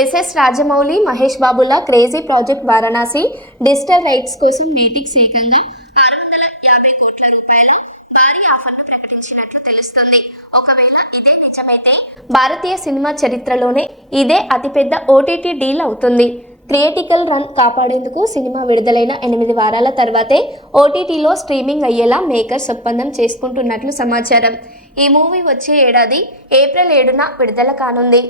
SS Rajamouli, Mahesh బాబుల crazy project Varanasi digital rights కోసం నేటికి ఏకంగా 650 కోట్ల రూపాయల భారీ ఆఫర్ను ప్రకటించినట్లు తెలుస్తుంది. ఒకవేళ ఇదే నిజమైతే భారతీయ సినిమా చరిత్రలోనే ఇదే అతిపెద్ద ఓటీటీ డీల్ అవుతుంది. థియేట్రికల్ రన్ కాపాడేందుకు సినిమా విడుదలైన 8 వారాల తర్వాతే ఓటీటీలో స్ట్రీమింగ్ అయ్యేలా మేకర్స్ ఒప్పందం చేసుకుంటున్నట్లు సమాచారం. ఈ మూవీ వచ్చే ఏడాది ఏప్రిల్ 7న విడుదల కానుంది.